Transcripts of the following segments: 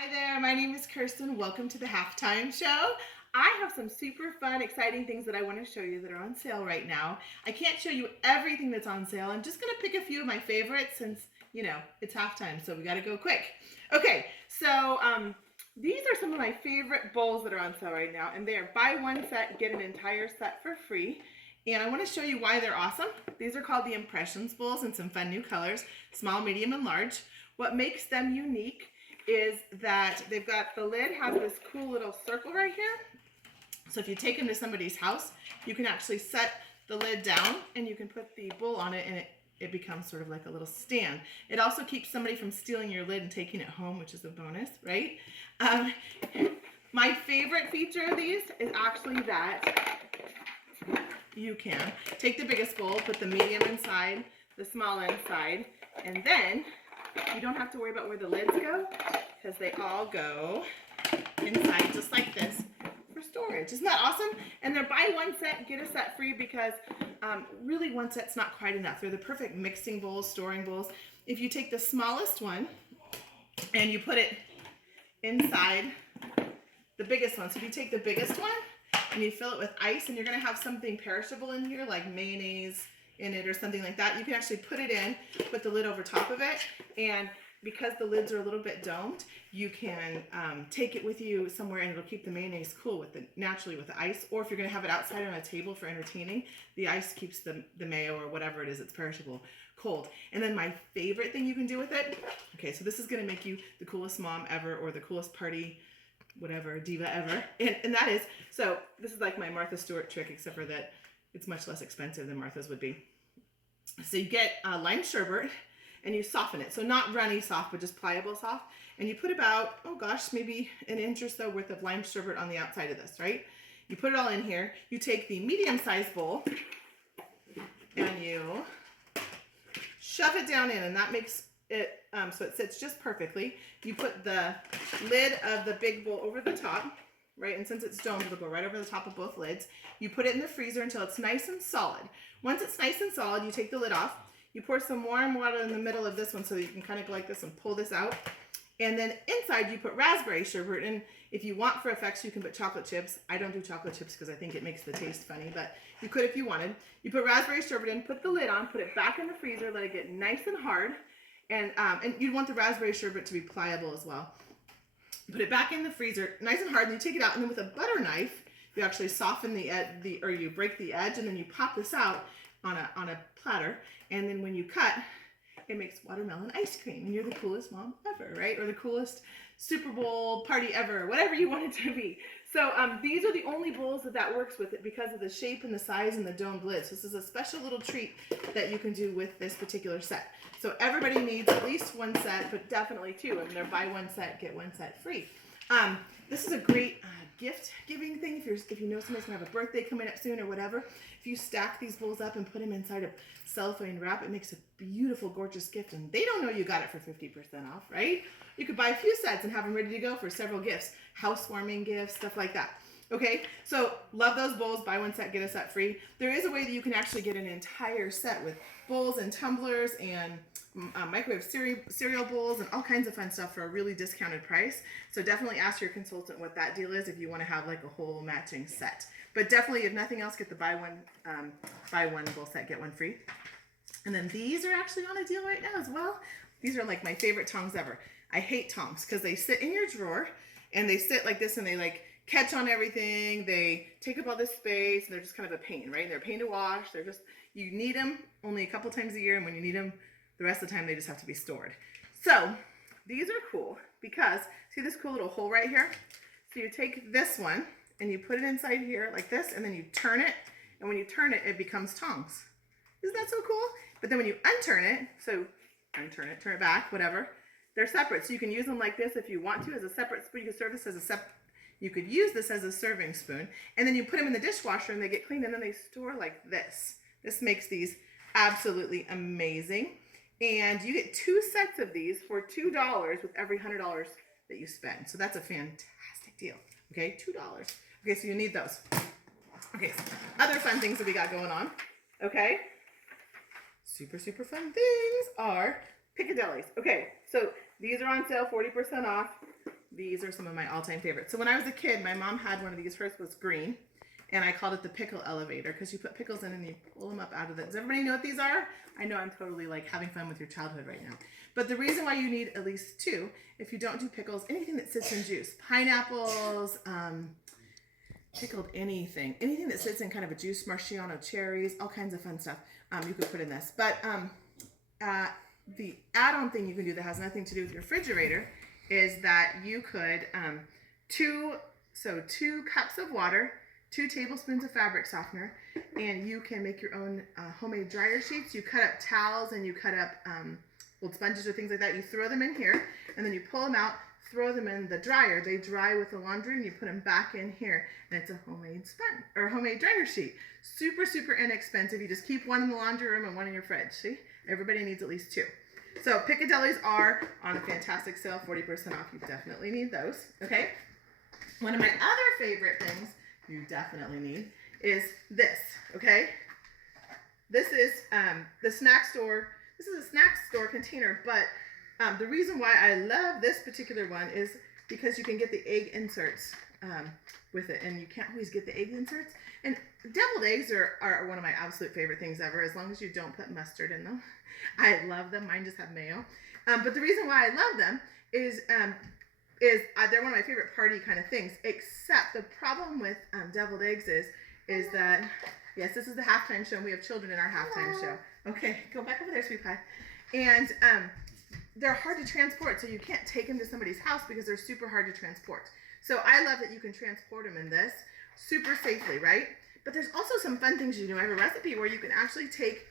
Hi there, my name is Kirsten. Welcome to the Halftime Show. I have some super fun, exciting things that I want to show you that are on sale right now. I can't show you everything that's on sale. I'm just going to pick a few of my favorites since, it's halftime, so we got to go quick. Okay, so these are some of my favorite bowls that are on sale right now, and they are buy one set, get an entire set for free. And I want to show you why they're awesome. These are called the Impressions Bowls in some fun new colors, small, medium, and large. What makes them unique is that they've got, the lid has this cool little circle right here. So if you take them to somebody's house, you can actually set the lid down and you can put the bowl on it, and it becomes sort of like a little stand. It also keeps somebody from stealing your lid and taking it home, which is a bonus, right? My favorite feature of these is actually that you can take the biggest bowl, put the medium inside, the small inside, and then you don't have to worry about where the lids go because they all go inside just like this for storage. Isn't that awesome? And they're buy one set, get a set free because really one set's not quite enough. They're the perfect mixing bowls, storing bowls. If you take the smallest one and you put it inside the biggest one, so if you take the biggest one and you fill it with ice and you're going to have something perishable in here like mayonnaise in it or something like that, you can actually put it in, put the lid over top of it, and because the lids are a little bit domed, you can take it with you somewhere and it'll keep the mayonnaise cool naturally with the ice. Or if you're going to have it outside on a table for entertaining, the ice keeps the mayo or whatever it is that's perishable cold. And then my favorite thing you can do with it, okay, so this is going to make you the coolest mom ever or the coolest party whatever diva ever, and that is, so this is like my Martha Stewart trick, except for that it's much less expensive than Martha's would be. So you get lime sherbet and you soften it, so not runny soft but just pliable soft, and you put about, oh gosh, maybe an inch or so worth of lime sherbet on the outside of this, right? You put it all in here. You take the medium-sized bowl and you shove it down in, and that makes it so it sits just perfectly. You put the lid of the big bowl over the top, right? And since it's domed, it'll go right over the top of both lids. You put it in the freezer until it's nice and solid. Once it's nice and solid, you take the lid off. You pour some warm water in the middle of this one so that you can kind of go like this and pull this out. And then inside you put raspberry sherbet, and if you want for effects, you can put chocolate chips. I don't do chocolate chips because I think it makes the taste funny, but you could if you wanted. You put raspberry sherbet in, put the lid on, put it back in the freezer, let it get nice and hard. And you'd want the raspberry sherbet to be pliable as well. Put it back in the freezer, nice and hard, and you take it out, and then with a butter knife, you actually soften or you break the edge, and then you pop this out on a platter, and then when you cut, it makes watermelon ice cream, and you're the coolest mom ever, right? Or the coolest Super Bowl party ever, whatever you want it to be. So these are the only bowls that works with it because of the shape and the size and the domed lid. So this is a special little treat that you can do with this particular set. So everybody needs at least one set, but definitely two. And they're buy one set, get one set free. This is a great gift giving thing if you know somebody's gonna have a birthday coming up soon or whatever. If you stack these bowls up and put them inside a cellophane wrap, it makes a beautiful, gorgeous gift, and they don't know you got it for 50% off, right? You could buy a few sets and have them ready to go for several gifts, housewarming gifts, stuff like that. Okay, so love those bowls, buy one set, get a set free. There is a way that you can actually get an entire set with bowls and tumblers and microwave cereal bowls and all kinds of fun stuff for a really discounted price. So definitely ask your consultant what that deal is if you want to have like a whole matching set. But definitely, if nothing else, get the buy one bowl set, get one free. And then these are actually on a deal right now as well. These are like my favorite tongs ever. I hate tongs because they sit in your drawer and they sit like this and they like catch on everything. They take up all this space and they're just kind of a pain, right? They're a pain to wash. You need them only a couple times a year, and when you need them the rest of the time, they just have to be stored. So these are cool because see this cool little hole right here? So you take this one and you put it inside here like this, and then you turn it, and when you turn it, it becomes tongs. Isn't that so cool? But then when you unturn it, so unturn it, turn it back, whatever, they're separate. So you can use them like this if you want to as a separate spoon. You could serve this as you could use this as a serving spoon, and then you put them in the dishwasher and they get clean, and then they store like this. This makes these absolutely amazing. And you get two sets of these for $2 with every $100 that you spend. So that's a fantastic deal. Okay, $2. Okay, so you need those. Okay, so other fun things that we got going on. Okay, super fun things are Piccadilly's. Okay, so these are on sale, 40% off. These are some of my all-time favorites. So when I was a kid, my mom had one of these. Hers was green, and I called it the pickle elevator because you put pickles in and you pull them up out of it. Does everybody know what these are? I know I'm totally like having fun with your childhood right now. But the reason why you need at least two, if you don't do pickles, anything that sits in juice, pineapples, pickled anything that sits in kind of a juice, Marciano cherries, all kinds of fun stuff you could put in this. But the add-on thing you can do that has nothing to do with your refrigerator is that you could, 2 cups of water, 2 tablespoons of fabric softener, and you can make your own homemade dryer sheets. You cut up towels and you cut up old sponges or things like that. You throw them in here, and then you pull them out, throw them in the dryer. They dry with the laundry, and you put them back in here, and it's a homemade sponge or homemade dryer sheet. Super, super inexpensive. You just keep one in the laundry room and one in your fridge. See, everybody needs at least 2. So Piccadilly's are on a fantastic sale, 40% off. You definitely need those. Okay. One of my other favorite things you definitely need is this. Okay. This is the snack store. This is a snack store container, but the reason why I love this particular one is because you can get the egg inserts with it, and you can't always get the egg inserts. And deviled eggs are one of my absolute favorite things ever, as long as you don't put mustard in them. I love them. Mine just have mayo. But the reason why I love them is they're one of my favorite party kind of things, except the problem with deviled eggs is that, yes, this is the halftime show, and we have children in our halftime show. Okay, go back over there, sweet pie. And they're hard to transport, so you can't take them to somebody's house because they're super hard to transport. So I love that you can transport them in this super safely, right? But there's also some fun things you do. I have a recipe where you can actually take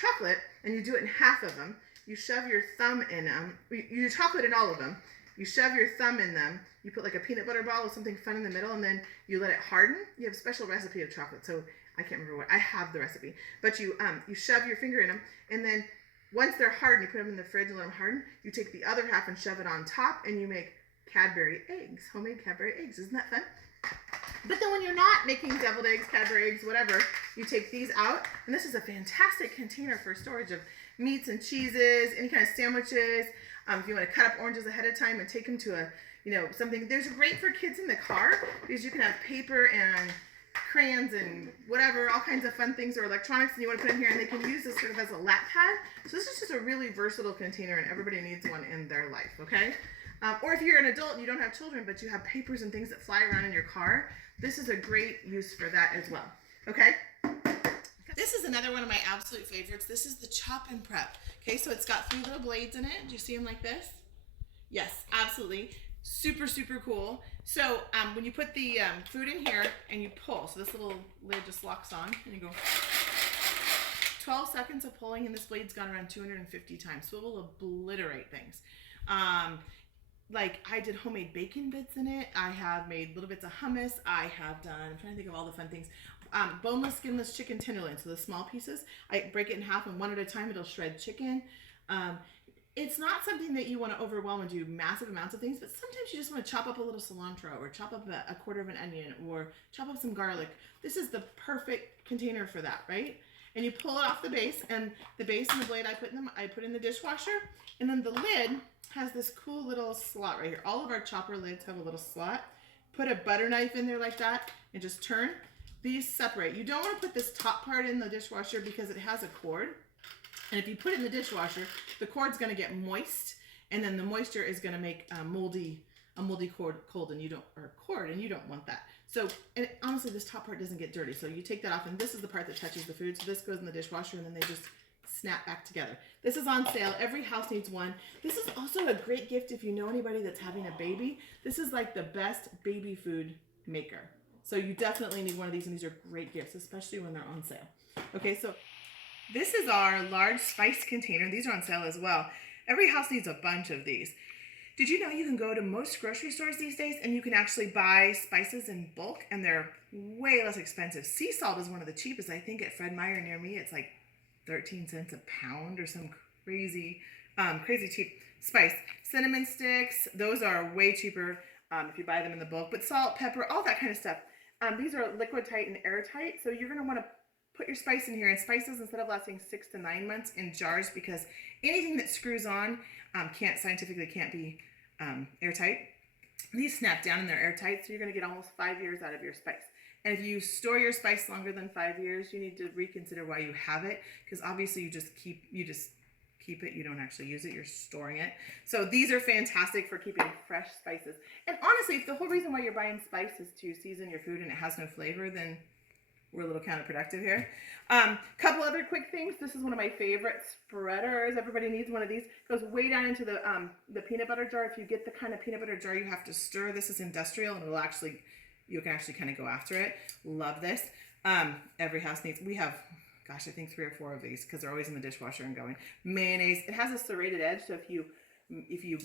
chocolate, and you do it in half of them. You shove your thumb in them. You do chocolate in all of them. You shove your thumb in them. You put like a peanut butter ball with something fun in the middle, and then you let it harden. You have a special recipe of chocolate, so I can't remember what. I have the recipe. But you shove your finger in them, and then once they're hardened, you put them in the fridge and let them harden. You take the other half and shove it on top, and you make Cadbury eggs, homemade Cadbury eggs. Isn't that fun? But then when you're not making deviled eggs, Cadbury eggs, whatever, you take these out, and this is a fantastic container for storage of meats and cheeses, any kind of sandwiches. If you want to cut up oranges ahead of time and take them to something. There's great for kids in the car because you can have paper and crayons and whatever, all kinds of fun things or electronics, and you want to put in here, and they can use this sort of as a lap pad. So this is just a really versatile container, and everybody needs one in their life, okay? Or if you're an adult and you don't have children, but you have papers and things that fly around in your car, this is a great use for that as well, okay? This is another one of my absolute favorites. This is the chop and prep. Okay, so it's got 3 little blades in it. Do you see them like this? Yes, absolutely. Super, super cool. So when you put the food in here and you pull, so this little lid just locks on, and you go 12 seconds of pulling, and this blade's gone around 250 times, so it will obliterate things. Like I did homemade bacon bits in it. I have made little bits of hummus. I'm trying to think of all the fun things. Boneless, skinless chicken tenderloin. So the small pieces, I break it in half, and one at a time it'll shred chicken. It's not something that you want to overwhelm and do massive amounts of things, but sometimes you just want to chop up a little cilantro, or chop up a quarter of an onion, or chop up some garlic. This is the perfect container for that, right? And you pull it off the base, and the base and the blade I put in the dishwasher, and then the lid has this cool little slot right here. All of our chopper lids have a little slot. Put a butter knife in there like that, and just turn. These separate. You don't want to put this top part in the dishwasher because it has a cord. And if you put it in the dishwasher, the cord's going to get moist, and then the moisture is going to make a moldy cord, and you don't want that. So, and honestly, this top part doesn't get dirty. So you take that off, and this is the part that touches the food. So this goes in the dishwasher, and then they just snap back together. This is on sale. Every house needs one. This is also a great gift if you know anybody that's having a baby. This is like the best baby food maker. So you definitely need one of these, and these are great gifts, especially when they're on sale. Okay, so this is our large spice container. These are on sale as well. Every house needs a bunch of these. Did you know you can go to most grocery stores these days and you can actually buy spices in bulk, and they're way less expensive? Sea salt is one of the cheapest. I think at Fred Meyer near me, it's like 13 cents a pound or some crazy cheap spice. Cinnamon sticks, those are way cheaper if you buy them in the bulk. But salt, pepper, all that kind of stuff. These are liquid tight and airtight, so you're going to want to put your spice in here. And spices, instead of lasting 6 to 9 months, in jars, because anything that screws on scientifically can't be airtight. These snap down and they're airtight, so you're going to get almost 5 years out of your spice. And if you store your spice longer than 5 years, you need to reconsider why you have it, because obviously you just keep it. You don't actually use it. You're storing it. So these are fantastic for keeping fresh spices. And honestly, if the whole reason why you're buying spice is to season your food and it has no flavor, then we're a little counterproductive here. Couple other quick things. This is one of my favorite spreaders. Everybody needs one of these. Goes way down into the peanut butter jar. If you get the kind of peanut butter jar you have to stir, this is industrial and it'll actually, you can actually kind of go after it. Love this. Every house needs, we have, gosh, I think 3 or 4 of these because they're always in the dishwasher and going. Mayonnaise, it has a serrated edge, so if you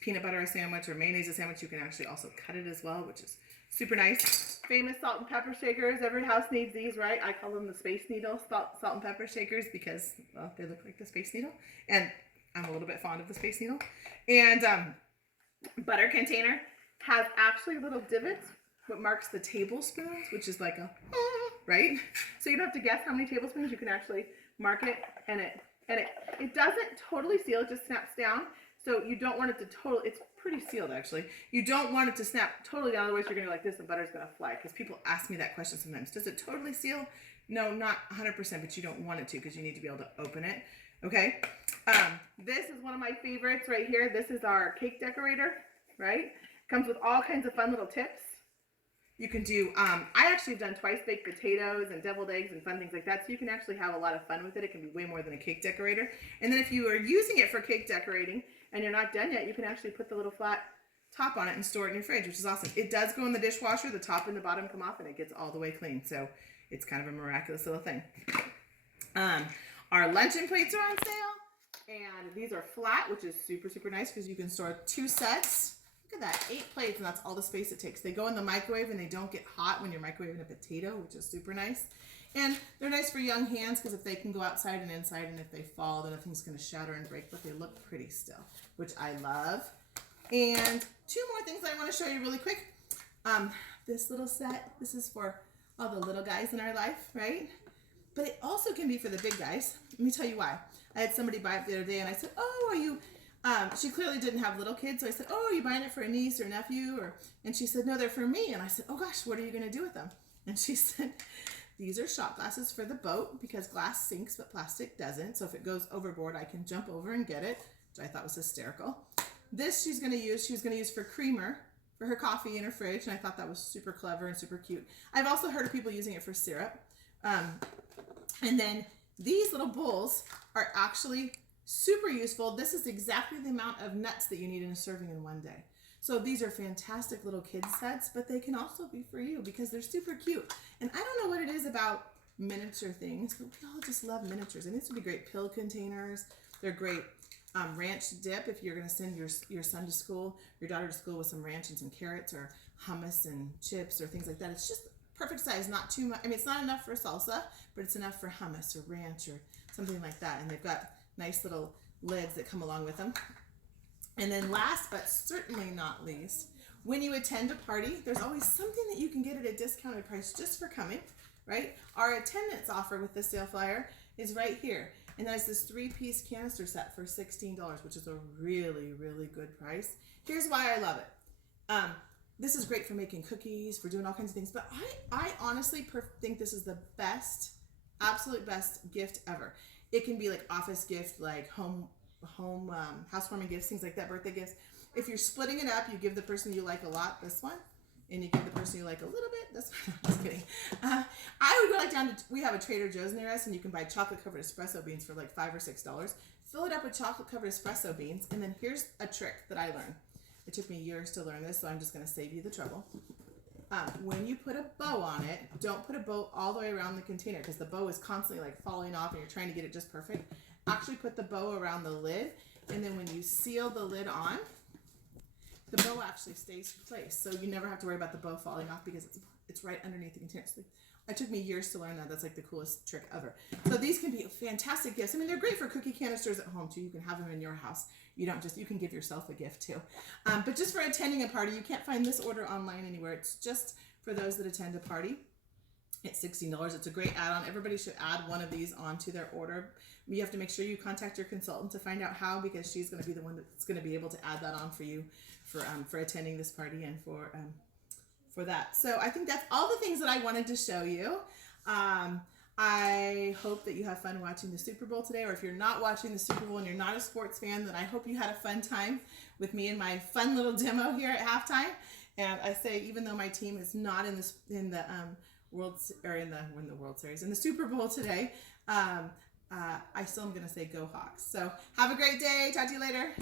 peanut butter a sandwich or mayonnaise a sandwich, you can actually also cut it as well, which is super nice. Famous salt and pepper shakers. Every house needs these, right? I call them the Space Needle salt and pepper shakers because, well, they look like the Space Needle. And I'm a little bit fond of the Space Needle. And butter container has actually little divots, what marks the tablespoons, which is like a, right? So you don't have to guess how many tablespoons. You can actually mark it, and it doesn't totally seal. It just snaps down. So you don't want it to totally, it's pretty sealed actually. You don't want it to snap totally down, otherwise you're gonna go like this and butter's gonna fly. Because people ask me that question sometimes. Does it totally seal? No, not 100%, but you don't want it to because you need to be able to open it. Okay. This is one of my favorites right here. This is our cake decorator, right? Comes with all kinds of fun little tips. You can do, I actually have done twice baked potatoes and deviled eggs and fun things like that. So you can actually have a lot of fun with it. It can be way more than a cake decorator. And then if you are using it for cake decorating and you're not done yet, you can actually put the little flat top on it and store it in your fridge, which is awesome. It does go in the dishwasher. The top and the bottom come off and it gets all the way clean. So it's kind of a miraculous little thing. Our luncheon plates are on sale. And these are flat, which is super, super nice because you can store 2 sets. Look at that, 8 plates, and that's all the space it takes. They go in the microwave and they don't get hot when you're microwaving a potato, which is super nice. And they're nice for young hands because if they can go outside and inside, and if they fall, then nothing's going to shatter and break, but they look pretty still, which I love. And 2 more things I want to show you really quick. This little set, this is for all the little guys in our life, right? But it also can be for the big guys. Let me tell you why. I had somebody buy it the other day and I said, oh, are you... she clearly didn't have little kids, so I said, oh, are you buying it for a niece or nephew? And she said, no, they're for me. And I said, oh gosh, what are you going to do with them? And she said, these are shot glasses for the boat because glass sinks, but plastic doesn't. So if it goes overboard, I can jump over and get it, which I thought was hysterical. This she was going to use for creamer for her coffee in her fridge. And I thought that was super clever and super cute. I've also heard of people using it for syrup. And then these little bowls are actually super useful. This is exactly the amount of nuts that you need in a serving in one day. So these are fantastic little kids sets, but they can also be for you because they're super cute. And I don't know what it is about miniature things, but we all just love miniatures. And these would be great pill containers. They're great ranch dip if you're going to send your son to school, your daughter to school with some ranch and some carrots or hummus and chips or things like that. It's just perfect size, not too much. I mean, it's not enough for salsa, but it's enough for hummus or ranch or something like that. And they've got nice little lids that come along with them. And then last but certainly not least, when you attend a party, there's always something that you can get at a discounted price just for coming, right? Our attendance offer with the sale flyer is right here. And that's this 3-piece canister set for $16, which is a really, really good price. Here's why I love it. This is great for making cookies, for doing all kinds of things, but I honestly think this is the best, absolute best gift ever. It can be like office gift, like home housewarming gifts, things like that, birthday gifts. If you're splitting it up, you give the person you like a lot this one, and you give the person you like a little bit this one. I'm just kidding. I would go like down to, we have a Trader Joe's near us, and you can buy chocolate covered espresso beans for like $5 or $6. Fill it up with chocolate covered espresso beans, and then here's a trick that I learned. It took me years to learn this, so I'm just going to save you the trouble. When you put a bow on it, don't put a bow all the way around the container because the bow is constantly like falling off and you're trying to get it just perfect. Actually put the bow around the lid, and then when you seal the lid on, the bow actually stays in place. So you never have to worry about the bow falling off because it's right underneath the container. So it took me years to learn that. That's like the coolest trick ever. So these can be fantastic gifts. I mean, they're great for cookie canisters at home too. You can have them in your house. You can give yourself a gift too. But just for attending a party, you can't find this order online anywhere. It's just for those that attend a party. It's $16. It's a great add-on. Everybody should add one of these onto their order. You have to make sure you contact your consultant to find out how, because she's going to be the one that's going to be able to add that on for you for attending this party and for that. So I think that's all the things that I wanted to show you. I hope that you have fun watching the Super Bowl today, or if you're not watching the Super Bowl and you're not a sports fan, then I hope you had a fun time with me and my fun little demo here at halftime. And I say, even though my team is not in the World Series, in the Super Bowl today, I still am going to say go Hawks. So have a great day. Talk to you later.